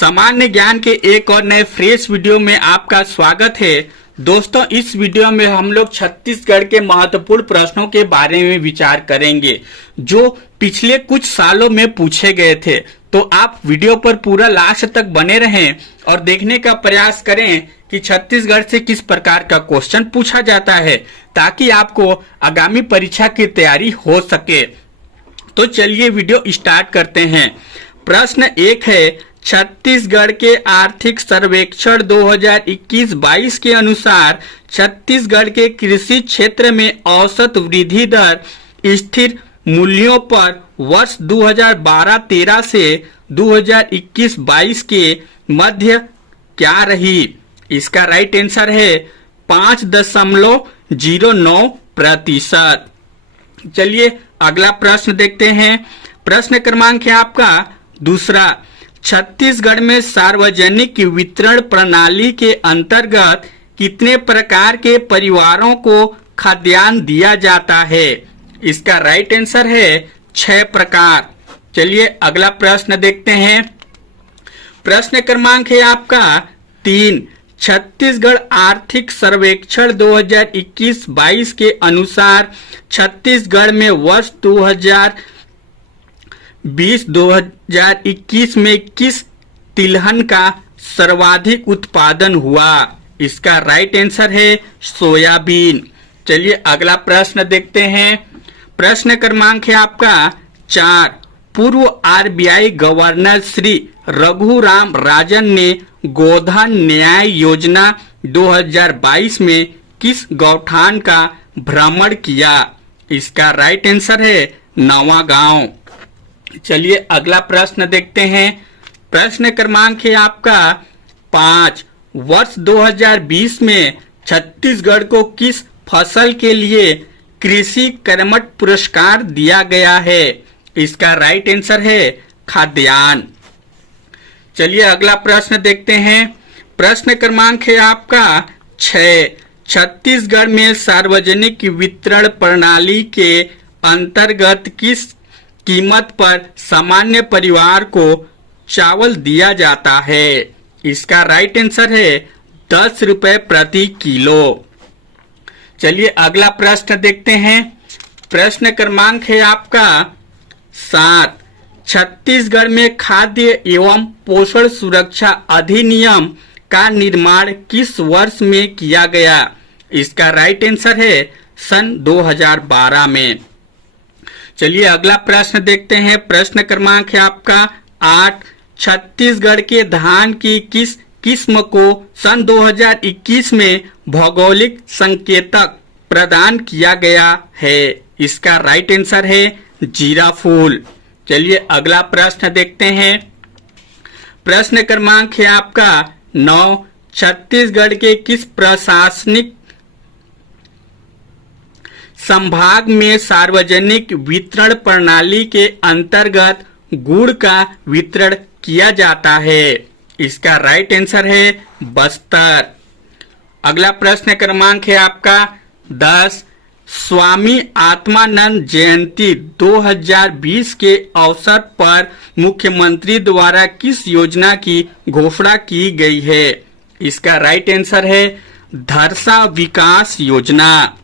सामान्य ज्ञान के एक और नए फ्रेश वीडियो में आपका स्वागत है। दोस्तों, इस वीडियो में हम लोग छत्तीसगढ़ के महत्वपूर्ण प्रश्नों के बारे में विचार करेंगे जो पिछले कुछ सालों में पूछे गए थे। तो आप वीडियो पर पूरा लास्ट तक बने रहें और देखने का प्रयास करें कि छत्तीसगढ़ से किस प्रकार का क्वेश्चन पूछा जाता है, ताकि आपको आगामी परीक्षा की तैयारी हो सके। तो चलिए वीडियो स्टार्ट करते हैं। प्रश्न 1 है, छत्तीसगढ़ के आर्थिक सर्वेक्षण 2021-22 के अनुसार छत्तीसगढ़ के कृषि क्षेत्र में औसत वृद्धि दर स्थिर मूल्यों पर वर्ष 2012-13 से 2021-22 के मध्य क्या रही? इसका राइट आंसर है 5.09%। चलिए अगला प्रश्न देखते हैं। प्रश्न क्रमांक है आपका दूसरा, छत्तीसगढ़ में सार्वजनिक वितरण प्रणाली के अंतर्गत कितने प्रकार के परिवारों को खाद्यान्न दिया जाता है? इसका राइट आंसर है 6 प्रकार। चलिए अगला प्रश्न देखते हैं। प्रश्न क्रमांक है आपका 3, छत्तीसगढ़ आर्थिक सर्वेक्षण 2021-22 के अनुसार छत्तीसगढ़ में वर्ष 2020-2021 में किस तिलहन का सर्वाधिक उत्पादन हुआ? इसका राइट आंसर है सोयाबीन। चलिए अगला प्रश्न देखते हैं। प्रश्न क्रमांक है आपका 4, पूर्व आरबीआई गवर्नर श्री रघुराम राजन ने गोधन न्याय योजना 2022 में किस गौठान का भ्रमण किया? इसका राइट आंसर है नवागांव। चलिए अगला प्रश्न देखते हैं। प्रश्न क्रमांक है आपका 5, वर्ष 2020 में छत्तीसगढ़ को किस फसल के लिए कृषि कर्मठ पुरस्कार दिया गया है? इसका राइट आंसर है खाद्यान्न। चलिए अगला प्रश्न देखते हैं। प्रश्न क्रमांक है आपका 6, छत्तीसगढ़ में सार्वजनिक वितरण प्रणाली के अंतर्गत किस कीमत पर सामान्य परिवार को चावल दिया जाता है? इसका राइट आंसर है 10 रुपए प्रति किलो। चलिए अगला प्रश्न देखते हैं। प्रश्न क्रमांक है आपका 7, छत्तीसगढ़ में खाद्य एवं पोषण सुरक्षा अधिनियम का निर्माण किस वर्ष में किया गया? इसका राइट आंसर है सन 2012 में। चलिए अगला प्रश्न देखते हैं। प्रश्न क्रमांक है आपका 8, छत्तीसगढ़ के धान की किस किस्म को सन 2021 में भौगोलिक संकेतक प्रदान किया गया है? इसका राइट आंसर है जीराफुल। चलिए अगला प्रश्न देखते हैं। प्रश्न क्रमांक है आपका 9, छत्तीसगढ़ के किस प्रशासनिक संभाग में सार्वजनिक वितरण प्रणाली के अंतर्गत गुड़ का वितरण किया जाता है? इसका राइट आंसर है बस्तर। अगला प्रश्न क्रमांक है आपका 10, स्वामी आत्मानंद जयंती 2020 के अवसर पर मुख्यमंत्री द्वारा किस योजना की घोषणा की गई है? इसका राइट आंसर है धरसा विकास योजना।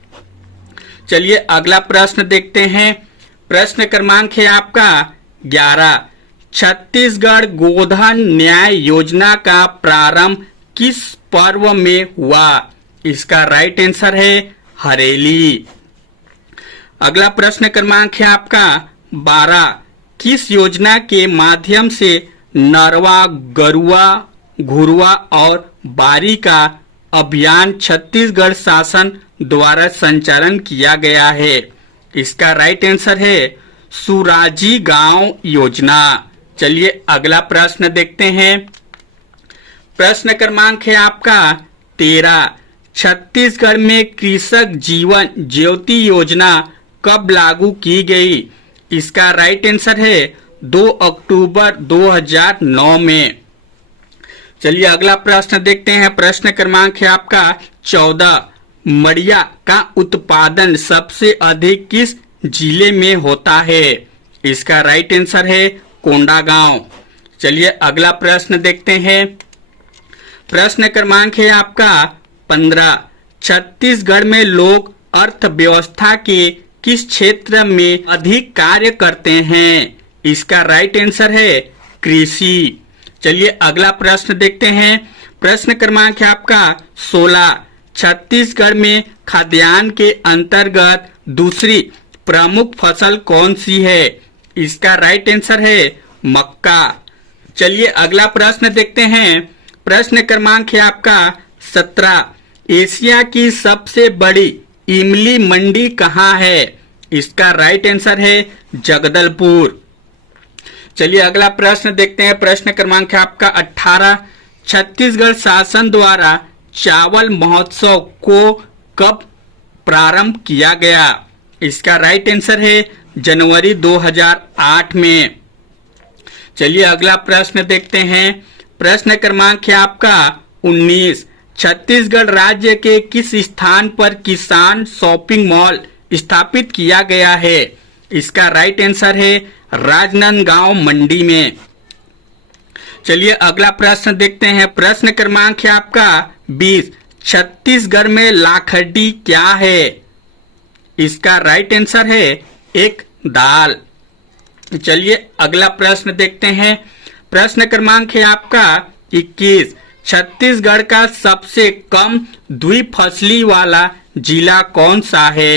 चलिए अगला प्रश्न देखते हैं। प्रश्न क्रमांक है आपका 11, छत्तीसगढ़ गोधन न्याय योजना का प्रारंभ किस पर्व में हुआ? इसका राइट आंसर है हरेली। अगला प्रश्न क्रमांक है आपका 12, किस योजना के माध्यम से नरवा, गरुआ, घुरुआ और बारी का अभियान छत्तीसगढ़ शासन द्वारा संचालन किया गया है? इसका राइट आंसर है सुराजी गांव योजना। चलिए अगला प्रश्न देखते हैं। प्रश्न क्रमांक है आपका 13, छत्तीसगढ़ में कृषक जीवन ज्योति योजना कब लागू की गई? इसका राइट आंसर है 2 अक्टूबर 2009 में। चलिए अगला प्रश्न देखते हैं। प्रश्न क्रमांक है आपका 14, मड़िया का उत्पादन सबसे अधिक किस जिले में होता है? इसका राइट आंसर है कोंडागांव। चलिए अगला प्रश्न देखते हैं। प्रश्न क्रमांक है आपका 15। छत्तीसगढ़ में लोग अर्थव्यवस्था के किस क्षेत्र में अधिक कार्य करते हैं? इसका राइट आंसर है कृषि। चलिए अगला प्रश्न देखते हैं। प्रश्न क्रमांक है आपका 16। छत्तीसगढ़ में खाद्यान्न के अंतर्गत दूसरी प्रमुख फसल कौन सी है? इसका राइट आंसर है मक्का। चलिए अगला प्रश्न देखते हैं। प्रश्न क्रमांक है आपका 17। एशिया की सबसे बड़ी इमली मंडी कहाँ है? इसका राइट आंसर है जगदलपुर। चलिए अगला प्रश्न देखते हैं। प्रश्न क्रमांक है आपका 18। छत्तीसगढ़ शासन द्वारा चावल महोत्सव को कब प्रारंभ किया गया? इसका राइट आंसर है जनवरी 2008 में। चलिए अगला प्रश्न देखते हैं। प्रश्न क्रमांक है आपका 19। छत्तीसगढ़ राज्य के किस स्थान पर किसान शॉपिंग मॉल स्थापित किया गया है? इसका राइट आंसर है राजनांदगांव मंडी में। चलिए अगला प्रश्न देखते हैं। प्रश्न क्रमांक है आपका 20। छत्तीसगढ़ में लाखड़ी क्या है? इसका राइट आंसर है एक दाल। चलिए अगला प्रश्न देखते हैं। प्रश्न क्रमांक है आपका 21। छत्तीसगढ़ का सबसे कम द्विफसली वाला जिला कौन सा है?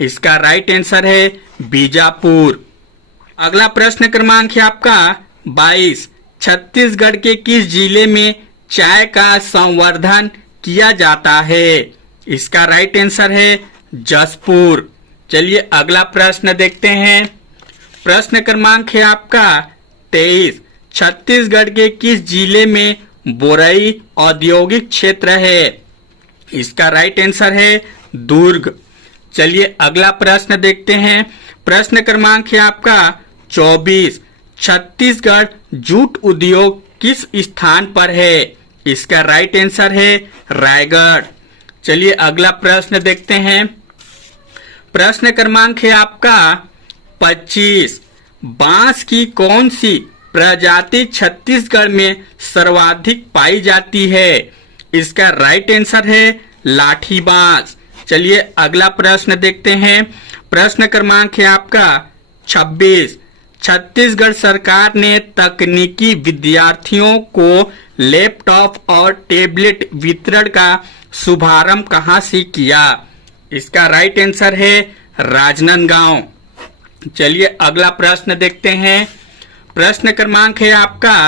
इसका राइट आंसर है बीजापुर। अगला प्रश्न क्रमांक है आपका 22। छत्तीसगढ़ के किस जिले में चाय का संवर्धन किया जाता है? इसका राइट आंसर है जशपुर। चलिए अगला प्रश्न देखते हैं। प्रश्न क्रमांक है आपका 23। छत्तीसगढ़ के किस जिले में बोरई औद्योगिक क्षेत्र है? इसका राइट आंसर है दुर्ग। चलिए अगला प्रश्न देखते हैं। प्रश्न क्रमांक है आपका 24। छत्तीसगढ़ जूट उद्योग किस स्थान पर है? इसका राइट आंसर है रायगढ़। चलिए अगला प्रश्न देखते हैं। प्रश्न क्रमांक है आपका 25। बांस की कौन सी प्रजाति छत्तीसगढ़ में सर्वाधिक पाई जाती है? इसका राइट आंसर है लाठी बांस। चलिए अगला प्रश्न देखते हैं। प्रश्न क्रमांक है आपका 26। छत्तीसगढ़ सरकार ने तकनीकी विद्यार्थियों को लैपटॉप और टेबलेट वितरण का शुभारंभ कहां से किया? इसका राइट आंसर है राजनांदगांव। चलिए अगला प्रश्न देखते हैं। प्रश्न क्रमांक है आपका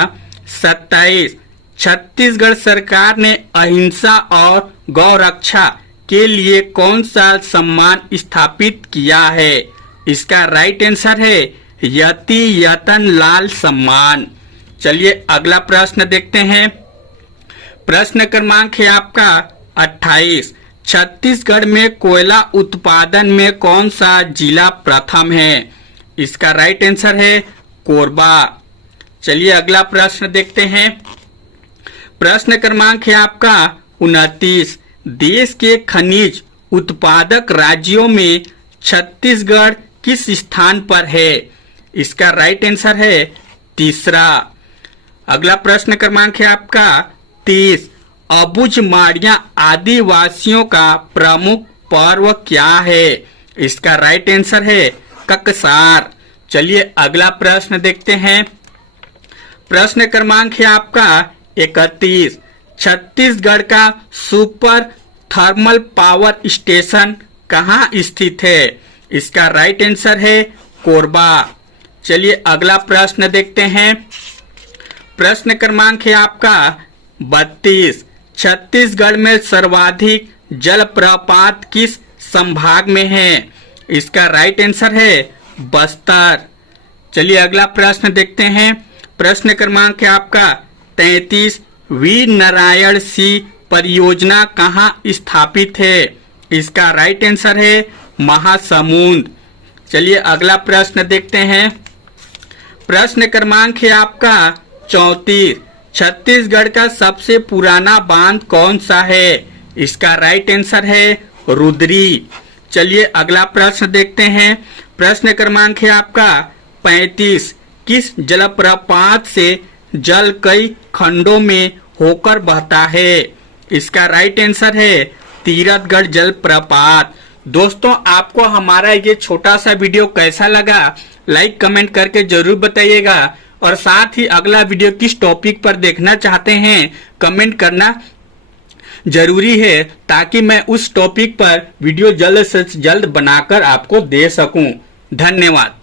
27। छत्तीसगढ़ सरकार ने अहिंसा और गौ रक्षा के लिए कौन सा सम्मान स्थापित किया है? इसका राइट आंसर है यति यतन लाल सम्मान। चलिए अगला प्रश्न देखते हैं। प्रश्न क्रमांक है आपका 28। छत्तीसगढ़ में कोयला उत्पादन में कौन सा जिला प्रथम है? इसका राइट आंसर है कोरबा। चलिए अगला प्रश्न देखते हैं। प्रश्न क्रमांक है आपका 29। देश के खनिज उत्पादक राज्यों में छत्तीसगढ़ किस स्थान पर है? इसका राइट आंसर है तीसरा। अगला प्रश्न क्रमांक है आपका 30। अबुझमाड़िया आदिवासियों का प्रमुख पर्व क्या है? इसका राइट आंसर है ककसार। चलिए अगला प्रश्न देखते हैं। प्रश्न क्रमांक है आपका 31। छत्तीसगढ़ का सुपर थर्मल पावर स्टेशन कहाँ स्थित है? इसका राइट आंसर है कोरबा। चलिए अगला प्रश्न देखते हैं। प्रश्न क्रमांक है आपका 32। छत्तीसगढ़ में सर्वाधिक जलप्रपात किस संभाग में है? इसका राइट आंसर है बस्तर। चलिए अगला प्रश्न देखते हैं। प्रश्न क्रमांक है आपका 33। वीर नारायण सिंह परियोजना कहाँ स्थापित है? इसका राइट आंसर है महासमुंद। चलिए अगला प्रश्न देखते हैं। प्रश्न क्रमांक है आपका 34। छत्तीसगढ़ का सबसे पुराना बांध कौन सा है? इसका राइट आंसर है रुद्री। चलिए अगला प्रश्न देखते हैं। प्रश्न क्रमांक है आपका 35। किस जलप्रपात से जल कई खंडों में होकर बहता है? इसका राइट आंसर है तीरथगढ़ जलप्रपात। दोस्तों, आपको हमारा ये छोटा सा वीडियो कैसा लगा लाइक कमेंट करके जरूर बताइएगा, और साथ ही अगला वीडियो किस टॉपिक पर देखना चाहते हैं कमेंट करना जरूरी है, ताकि मैं उस टॉपिक पर वीडियो जल्द से जल्द बनाकर आपको दे सकूं। धन्यवाद।